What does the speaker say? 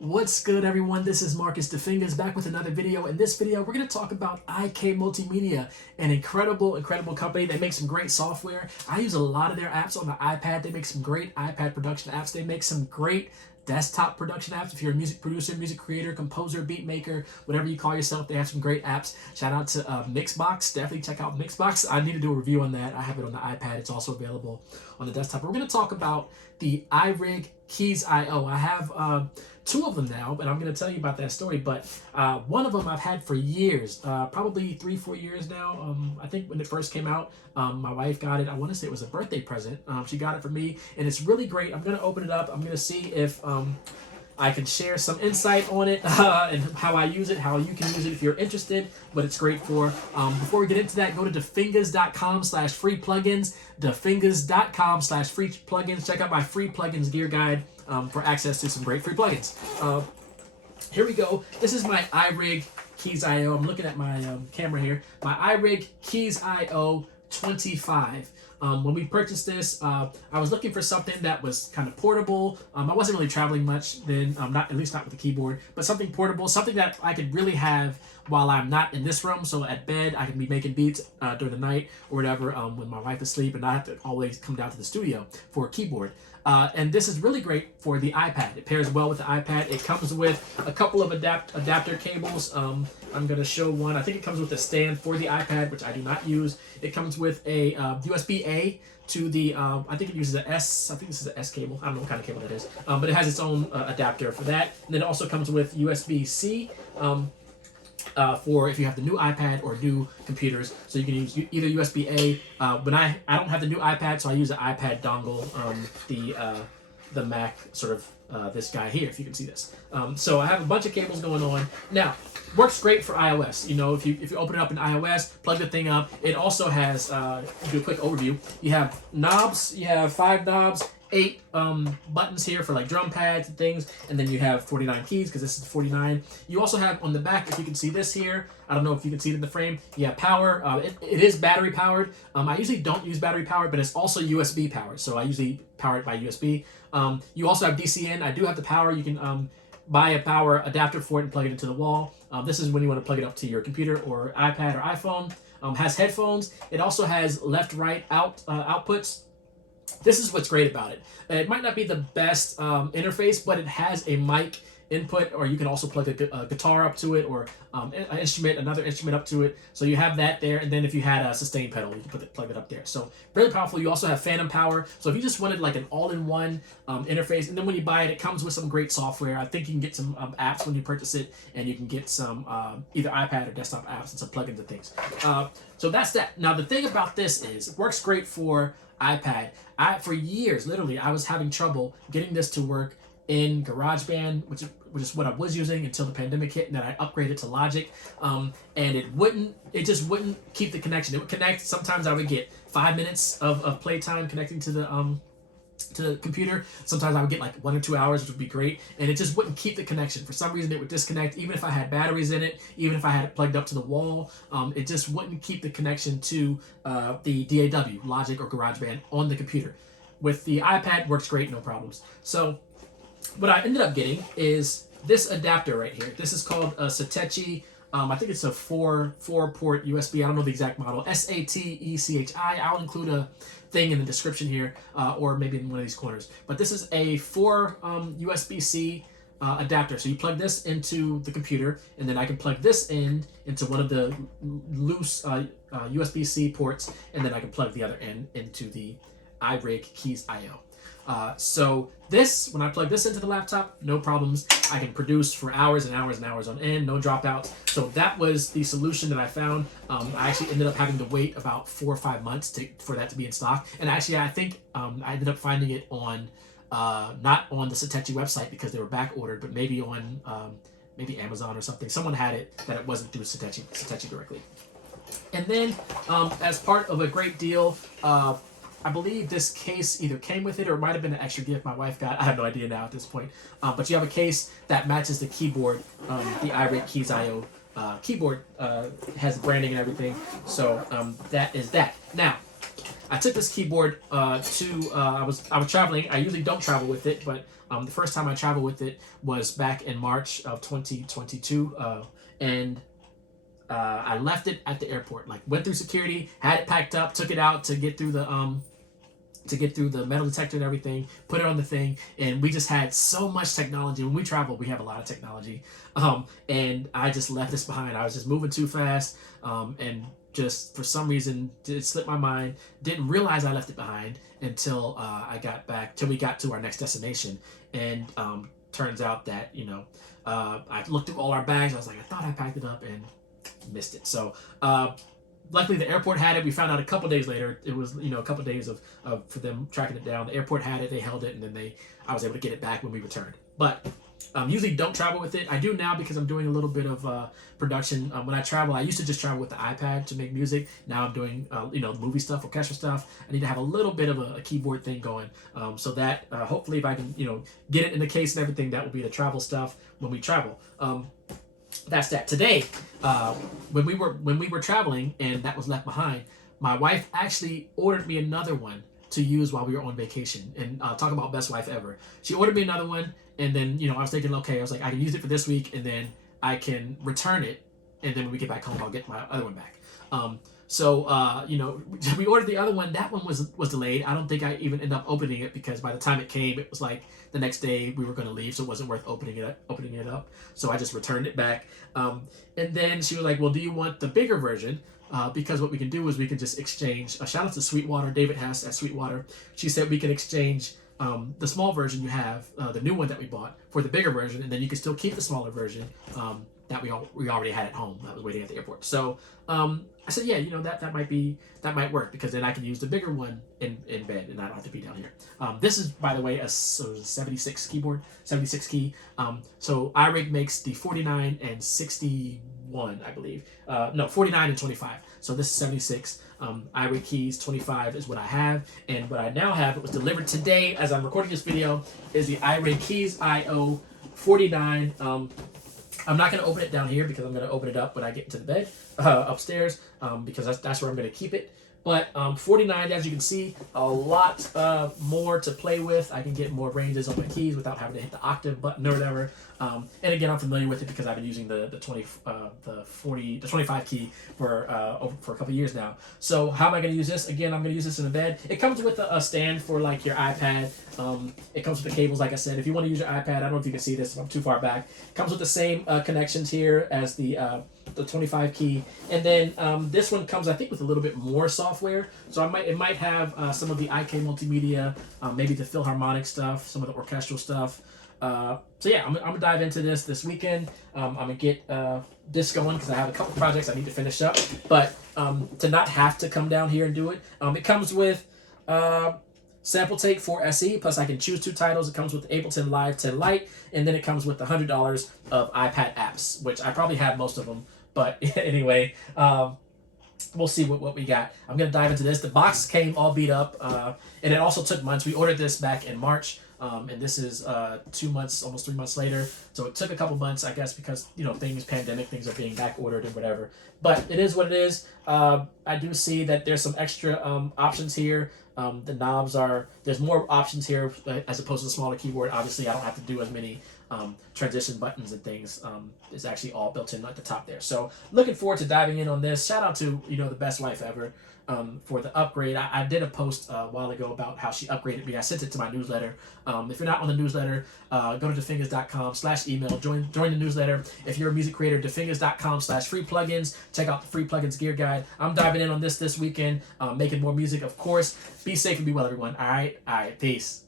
What's good, everyone? This is Marcus the Fingaz back with another video. In this video, we're going to talk about IK Multimedia, an incredible company. They make some great software. I use a lot of their apps on the iPad. They make some great iPad production apps. They make some great desktop production apps. If you're a music producer, music creator, composer, beat maker, whatever you call yourself, they have some great apps. Shout out to Mixbox. Definitely check out Mixbox. I need to do a review on that. I have it on the iPad. It's also available on the desktop. We're going to talk about the iRig Keys IO. I have two of them now, but I'm going to tell you about that story. But one of them I've had for years, probably 3-4 years now. I think when it first came out, my wife got it. I want to say it was a birthday present. She got it for me, and it's really great. I'm going to open it up. I'm going to see if I can share some insight on it and how I use it, how you can use it if you're interested, what it's great for. Before we get into that, go to thefingaz.com/free plugins, thefingaz.com/free plugins. Check out my free plugins gear guide for access to some great free plugins. Here we go. This is my iRig Keys IO. I'm looking at my camera here. My iRig Keys IO 25. When we purchased this, I was looking for something that was kind of portable. I wasn't really traveling much then, at least not with the keyboard, but something portable, something that I could really have while I'm not in this room. So at bed, I can be making beats during the night or whatever when my wife is asleep, and not have to always come down to the studio for a keyboard. And this is really great for the iPad. It pairs well with the iPad. It comes with a couple of adapter cables. I'm going to show one. I think it comes with a stand for the iPad, which I do not use. It comes with a USB-A to the, I think it uses an S. I think this is an S cable. I don't know what kind of cable that is. But it has its own adapter for that. And then it also comes with USB-C. For if you have the new iPad or new computers, so you can use either USB-A. But I don't have the new iPad, so I use the iPad dongle, the Mac sort of this guy here, if you can see this. So I have a bunch of cables going on. Now, works great for iOS. You know, if you open it up in iOS, plug the thing up. It also has, do a quick overview. You have knobs. You have 5 knobs. 8 buttons here for like drum pads and things, and then you have 49 keys because this is 49. You also have on the back, if you can see this here, I don't know if you can see it in the frame, you have power. It is battery powered. I usually don't use battery powered, but it's also USB powered, so I usually power it by USB. You also have DCN. I do have the power. You can buy a power adapter for it and plug it into the wall. This is when you want to plug it up to your computer or iPad or iPhone. Has headphones. It also has left-right outputs. This is what's great about it. It might not be the best interface, but it has a mic input, or you can also plug a guitar up to it, or another instrument up to it. So you have that there, and then if you had a sustain pedal, you can plug it up there. So very powerful. You also have phantom power. So if you just wanted like an all-in-one interface, and then when you buy it, it comes with some great software. I think you can get some apps when you purchase it, and you can get some either iPad or desktop apps and some plugins and things. So that's that. Now the thing about this is, it works great for iPad. For years, literally, I was having trouble getting this to work in Garageband, which is what I was using until the pandemic hit, and then I upgraded to Logic, and it just wouldn't keep the connection. It would connect. Sometimes I would get 5 minutes of playtime connecting to the computer. Sometimes I would get like 1 or 2 hours, which would be great, and it just wouldn't keep the connection. For some reason, it would disconnect, even if I had batteries in it, even if I had it plugged up to the wall. It just wouldn't keep the connection to the DAW, Logic or GarageBand on the computer. With the iPad, works great, no problems. So what I ended up getting is this adapter right here. This is called a Satechi. I think it's a 4-port USB. I don't know the exact model. SATECHI. I'll include a thing in the description here, or maybe in one of these corners. But this is a 4 USB-C adapter. So you plug this into the computer, and then I can plug this into one of the loose USB-C ports, and then I can plug the other end into the iRig Keys IO. So this, when I plug this into the laptop, no problems. I can produce for hours and hours and hours on end, no dropouts. So that was the solution that I found. I actually ended up having to wait about 4 or 5 months for that to be in stock. And actually, I think I ended up finding it on, not on the Satechi website because they were back ordered, but maybe on maybe Amazon or something. Someone had it that it wasn't through Satechi directly. And then as part of a great deal, I believe this case either came with it or it might have been an extra gift my wife got. I have no idea now at this point. But you have a case that matches the keyboard. The iRig Keys IO keyboard has branding and everything. So that is that. Now, I took this keyboard to I was traveling. I usually don't travel with it, but the first time I traveled with it was back in March of 2022, and I left it at the airport. Like, went through security, had it packed up, took it out to get through the metal detector and everything, put it on the thing, and we just had so much technology. When we travel, we have a lot of technology, and I just left this behind. I was just moving too fast, and just for some reason it slipped my mind. Didn't realize I left it behind until till we got to our next destination, and turns out that I looked through all our bags. I was like, I thought I packed it up and missed it. So luckily the airport had it. We found out a couple days later. It was a couple days of for them tracking it down. The airport had it. They held it, and then I was able to get it back when we returned. But usually don't travel with it. I do now because I'm doing a little bit of production. When I travel, I used to just travel with the iPad to make music. Now I'm doing movie stuff, orchestral stuff. I need to have a little bit of a keyboard thing going, so that hopefully if I can get it in the case and everything, that will be the travel stuff when we travel. That's that. Today, when we were traveling and that was left behind, my wife actually ordered me another one to use while we were on vacation. And talk about best wife ever. She ordered me another one, and then I was thinking, okay, I was like, I can use it for this week, and then I can return it, and then when we get back home, I'll get my other one back. So we ordered the other one. That one was delayed. I don't think I even ended up opening it because by the time it came, it was like the next day we were going to leave, so it wasn't worth opening it up. So I just returned it back. And then she was like, well, do you want the bigger version? Because what we can do is we can just exchange. Shout out to Sweetwater, David Hess at Sweetwater. She said we can exchange the small version you have, the new one that we bought, for the bigger version, and then you can still keep the smaller version that we already had at home. That was waiting at the airport. So I said, yeah, that might work, because then I can use the bigger one in bed and I don't have to be down here. This is, by the way, a 76 keyboard, 76 key. So iRig makes the 49 and 61, I believe. No, 49 and 25. So this is 76. iRig keys 25 is what I have, and what I now have, it was delivered today as I'm recording this video, is the iRig keys IO 49. I'm not going to open it down here because I'm going to open it up when I get into the bed upstairs, because that's where I'm going to keep it. But 49, as you can see, a lot more to play with. I can get more ranges on my keys without having to hit the octave button or whatever. And again, I'm familiar with it because I've been using the 25 key for a couple of years now. So how am I going to use this? Again, I'm going to use this in the bed. It comes with a stand for like your iPad. It comes with the cables, like I said. If you want to use your iPad, I don't know if you can see this if I'm too far back. It comes with the same connections here as the 25 key, and then this one comes, I think, with a little bit more software. So it might have some of the IK Multimedia, maybe the Philharmonic stuff, some of the orchestral stuff. So yeah, I'm gonna dive into this weekend. I'm gonna get this going because I have a couple projects I need to finish up. But to not have to come down here and do it, it comes with sample take for SE, plus I can choose 2 titles. It comes with Ableton Live 10 Lite, and then it comes with the $100 of iPad apps, which I probably have most of them. But anyway, we'll see what we got. I'm going to dive into this. The box came all beat up, and it also took months. We ordered this back in March, and this is 2 months, almost 3 months later. So it took a couple months, I guess, because, pandemic, things are being back ordered and whatever. But it is what it is. I do see that there's some extra options here. The knobs there's more options here as opposed to the smaller keyboard. Obviously, I don't have to do as many transition buttons and things. It's actually all built in at the top there. So looking forward to diving in on this. Shout out to the best wife ever for the upgrade. I did a post a while ago about how she upgraded me. I sent it to my newsletter. If you're not on the newsletter, go to defingaz.com/email. Join the newsletter. If you're a music creator, defingaz.com/free plugins. Check out the free plugins gear guide. I'm diving in on this weekend, making more music, of course. Be safe and be well, everyone. All right, peace.